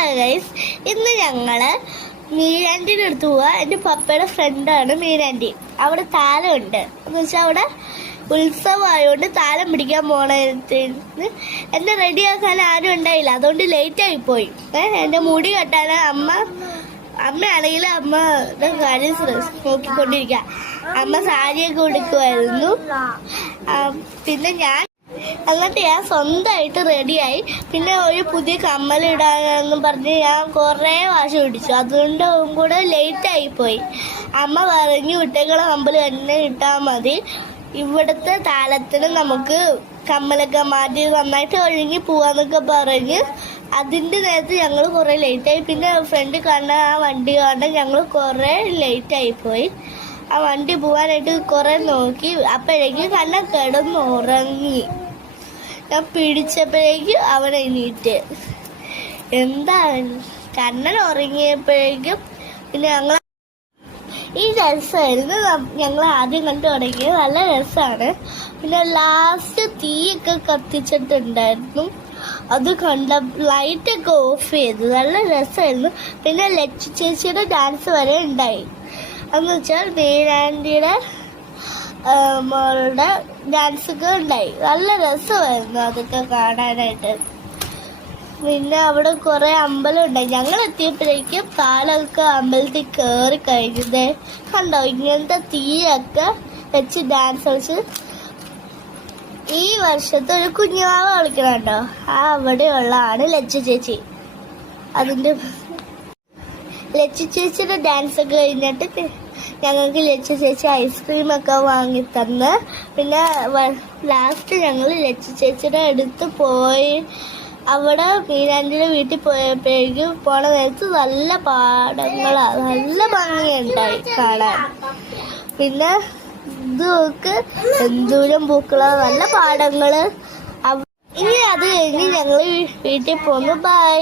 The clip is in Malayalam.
ഹലോ ഗൈസ്, ഇന്ന് ഞങ്ങള് മീരാൻറ്റിൻ്റെ അടുത്ത് പോവാ. എൻ്റെ പപ്പയുടെ ഫ്രണ്ടാണ് മീരാൻറ്റി. അവിടെ താലമുണ്ട് എന്ന് വെച്ചാൽ അവിടെ ഉത്സവമായതുകൊണ്ട് താലം പിടിക്കാൻ പോണത്തിന് എന്നെ റെഡിയാക്കാൻ ആരും ഉണ്ടായില്ല. അതുകൊണ്ട് ലേറ്റ് ആയിപ്പോയി. എൻ്റെ മുടി കെട്ടാൻ അമ്മയാണെങ്കിൽ അമ്മയുടെ കാര്യം നോക്കിക്കൊണ്ടിരിക്കുക. അമ്മ സാരിയൊക്കെ ഉടുക്കുമായിരുന്നു. പിന്നെ ഞാൻ സ്വന്തമായിട്ട് റെഡിയായി. പിന്നെ ഒരു പുതിയ കമ്മലിടാനെന്ന് പറഞ്ഞ് ഞാൻ കുറേ വാശി പിടിച്ചു. അതുകൊണ്ട് കൂടെ ലേറ്റ് ആയിപ്പോയി. അമ്മ പറഞ്ഞു കുട്ടികളെ കമ്മൽ തന്നെ ഇട്ടാൽ മതി, ഇവിടുത്തെ താലത്തിന് നമുക്ക് കമ്മലൊക്കെ മാറ്റി നന്നായിട്ട് ഒഴുകി പോവാന്നൊക്കെ പറഞ്ഞ് അതിൻ്റെ നേരത്ത് ഞങ്ങൾ കുറേ ലേറ്റായി. പിന്നെ ഫ്രണ്ട് കാണുന്ന ആ വണ്ടി കാണാൻ ഞങ്ങൾ കുറേ ലേറ്റായിപ്പോയി. ആ വണ്ടി പോകാനായിട്ട് കുറേ നോക്കി. അപ്പോഴേക്കും കണ്ണൻ കിടന്നുറങ്ങി. ഞാൻ പിടിച്ചപ്പോഴേക്കും അവൻ എണീറ്റ്. എന്താ കണ്ണൻ ഉറങ്ങിയപ്പോഴേക്കും പിന്നെ ഞങ്ങൾ ഈ രസമായിരുന്നു. ഞങ്ങൾ ആദ്യം കണ്ടു തുടങ്ങിയത് നല്ല രസമാണ്. പിന്നെ ലാസ്റ്റ് തീയൊക്കെ കത്തിച്ചിട്ടുണ്ടായിരുന്നു. അത് കണ്ട ലൈറ്റൊക്കെ ഓഫ് ചെയ്തു. നല്ല രസമായിരുന്നു. പിന്നെ ലച്ചു ചേച്ചിയുടെ ഡാൻസ് വരെ ഉണ്ടായി. എന്ന് വെച്ചാൽ മീരാൻറ്റിയുടെ മോളുടെ ഡാൻസൊക്കെ ഉണ്ടായി. നല്ല രസമായിരുന്നു അതൊക്കെ കാണാനായിട്ട്. പിന്നെ അവിടെ കുറെ അമ്പലം ഉണ്ടായി. ഞങ്ങൾ എത്തിയപ്പോഴേക്കും കാലൊക്കെ അമ്പലത്തിൽ കയറി കഴിഞ്ഞത് കണ്ടോ. ഇങ്ങനത്തെ തീയൊക്കെ വെച്ച് ഡാൻസ് കളിച്ച് ഈ വർഷത്തെ ഒരു കുഞ്ഞുവാവ കളിക്കണുണ്ടോ. അവിടെയുള്ളതാണ് ലച്ചു ചേച്ചി. അതിൻ്റെ ലച്ചു ചേച്ചിയുടെ ഡാൻസ് ഒക്കെ കഴിഞ്ഞിട്ട് ഞങ്ങൾക്ക് ലച്ചു ചേച്ചി ഐസ്ക്രീമൊക്കെ വാങ്ങി തന്ന്. പിന്നെ ലാസ്റ്റ് ഞങ്ങൾ ലച്ചു ചേച്ചിയുടെ അടുത്ത് പോയി. അവിടെ മീരാൻറ്റിയുടെ വീട്ടിൽ പോയപ്പോഴേക്കും പോണ നേരത്ത് നല്ല പാടങ്ങളാണ്, നല്ല ഭംഗിയുണ്ടായി കാണാൻ. പിന്നെ ഇതൊക്കെ എന്തോരം പൂക്കളാ, നല്ല പാടങ്ങള്. ഇനി അത് കഴിഞ്ഞ് ഞങ്ങൾ വീട്ടിൽ പോന്നു. ബൈ.